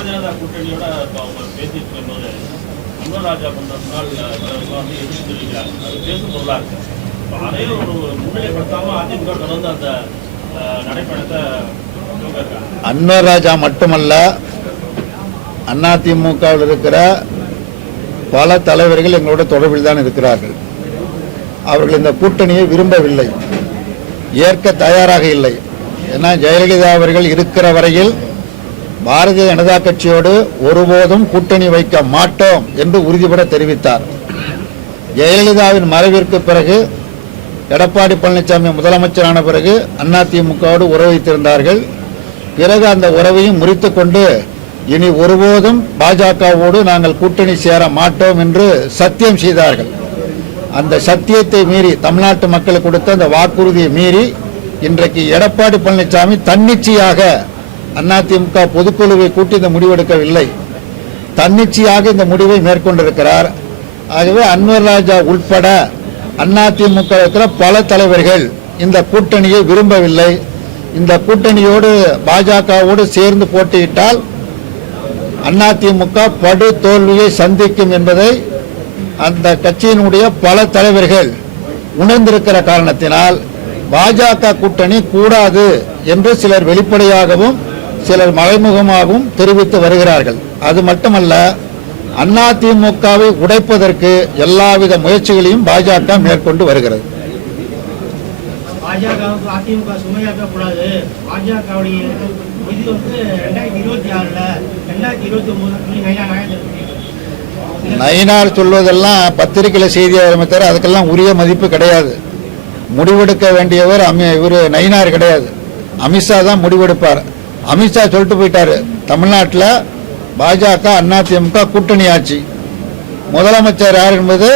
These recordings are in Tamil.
பாரதிய ஜனதா கூட்டணியோட அவங்க பேசிட்டு இருக்கும்போது அன்வர் ராஜா போன்ற முன்னாள் தலைவர்கள் வந்து எதிர்த்து தெரிவிக்கிறாங்க. அது பேசும் பொருளா இருக்கு. அதையும் ஒரு முன்னிலைப்படுத்தாம அதிமுக தொடர்ந்து அந்த நடைப்பயணத்தை அன்வர் ராஜா மட்டுமல்ல, அதிமுகவில் இருக்கிற பல தலைவர்கள் எங்களோட தொடர்பில் தான் இருக்கிறார்கள். அவர்கள் இந்த கூட்டணியை விரும்பவில்லை, ஏற்க தயாராக இல்லை. ஏன்னா ஜெயலலிதா அவர்கள் இருக்கிற வரையில் பாரதிய ஜனதா கட்சியோடு ஒருபோதும் கூட்டணி வைக்க மாட்டோம் என்று உறுதிபட தெரிவித்தார். ஜெயலலிதாவின் மறைவிற்கு பிறகு எடப்பாடி பழனிசாமி முதலமைச்சரான பிறகு அதிமுகவோடு உறவு வைத்திருந்தார்கள். பிறகு அந்த உறவையும் முறித்து கொண்டு இனி ஒருபோதும் பாஜகவோடு நாங்கள் கூட்டணி சேர மாட்டோம் என்று சத்தியம் செய்தார்கள். அந்த சத்தியத்தை மீறி, தமிழ்நாட்டு மக்களுக்கு கொடுத்த அந்த வாக்குறுதியை மீறி இன்றைக்கு எடப்பாடி பழனிசாமி தன்னிச்சையாக அதிமுக பொதுக்குழுவை கூட்டி இந்த முடிவெடுக்கவில்லை, தன்னிச்சையாக இந்த முடிவை மேற்கொண்டிருக்கிறார். ஆகவே அன்வர் ராஜா உட்பட அதிமுக இருக்கிற பல தலைவர்கள் இந்த கூட்டணியை விரும்பவில்லை. இந்த கூட்டணியோடு பாஜகவோடு சேர்ந்து போட்டியிட்டால் அதிமுக படு தோல்வியை சந்திக்கும் என்பதை அந்த கட்சியினுடைய பல தலைவர்கள் உணர்ந்திருக்கிற காரணத்தினால் பாஜக கூட்டணி கூடாது என்று சிலர் வெளிப்படையாகவும் சிலர் மறைமுகமாகவும் தெரிவித்து வருகிறார்கள். அது மட்டுமல்ல, அதிமுகவை உடைப்பதற்கு எல்லாவித முயற்சிகளையும் பாஜக மேற்கொண்டு வருகிறது. நயினார் சொல்வதெல்லாம் பத்திரிகையில் செய்தி தவிர அதுக்கெல்லாம் உரிய மதிப்பு கிடையாது. முடிவெடுக்க வேண்டியவர் இவர் நயினார் கிடையாது, அமித்ஷா தான் முடிவெடுப்பார். அமித்ஷா சொல்லிட்டு போயிட்டாரு, தமிழ்நாட்டில் பாஜக அதிமுக கூட்டணி ஆட்சி, முதலமைச்சர் யார் என்பது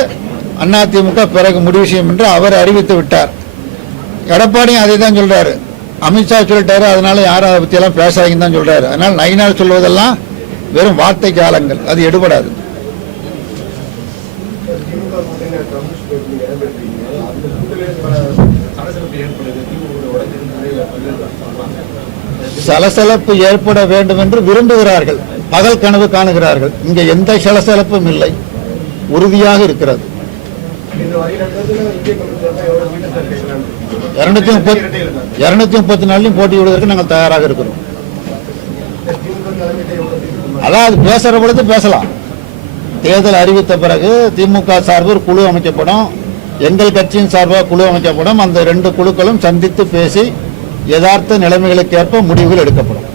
அதிமுக பிறகு முடிவு செய்யும் என்று அவர் அறிவித்து விட்டார். எடப்பாடியும் அதை தான் சொல்றாரு, அமித்ஷா சொல்லிட்டாரு, அதனால யாரும் அதை பற்றியெல்லாம் பேசாதீங்கன்னு தான் சொல்றாரு. அதனால நயினார் சொல்வதெல்லாம் வெறும் வார்த்தை காலங்கள், அது எடுபடாது. சலசலப்பு ஏற்பட வேண்டும் என்று விரும்புகிறார்கள், பகல் கனவு காணுகிறார்கள். இங்கே எந்த சலசலப்பும் இல்லை, உறுதியாக இருக்கிறது. 230 நாளிலும் போட்டியிடுவதற்கு நாங்கள் தயாராக இருக்கிறோம். அதாவது பேசுற பொழுது பேசலாம். தேர்தல் அறிவித்த பிறகு திமுக சார்பில் குழு அமைக்கப்படும், எங்கள் கட்சியின் சார்பாக குழு அமைக்கப்படும். அந்த 2 குழுக்களும் சந்தித்து பேசி யதார்த்த நிலைமைகளுக்கு ஏற்ப முடிவுகள் எடுக்கப்படும்.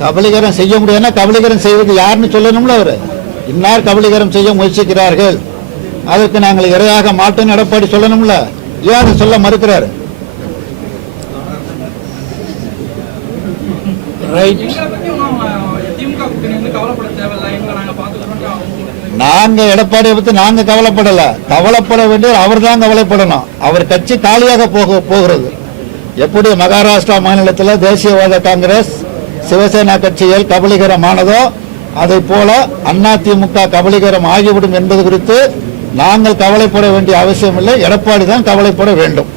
கபலீகரம் செய்ய முடியாதுன்னா கபலீகரம் செய்வது யாருன்னு சொல்லணும்ல. அவர் இன்னார் கபலீகரம் செய்ய முயற்சிக்கிறார்கள், அதற்கு நாங்கள் இரையாக மாட்டோம் எடப்பாடி சொல்லணும்ல. ஏன் அதை சொல்ல மறுக்கிறாரு? நாங்க எடப்பாடியை பத்தி நாங்க கவலைப்படல, கவலைப்பட வேண்டியவர் அவர் தான் கவலைப்படணும். அவர் கட்சி காலியாக போகிறது. எப்படி மகாராஷ்டிரா மாநிலத்தில் தேசியவாத காங்கிரஸ் சிவசேனா கட்சிகள் கபலீகரமானதோ அதை போல அதிமுக கபலீகரம் ஆகிவிடும் என்பது குறித்து நாங்கள் கவலைப்பட வேண்டிய அவசியம் இல்லை, எடப்பாடி தான் கவலைப்பட வேண்டும்.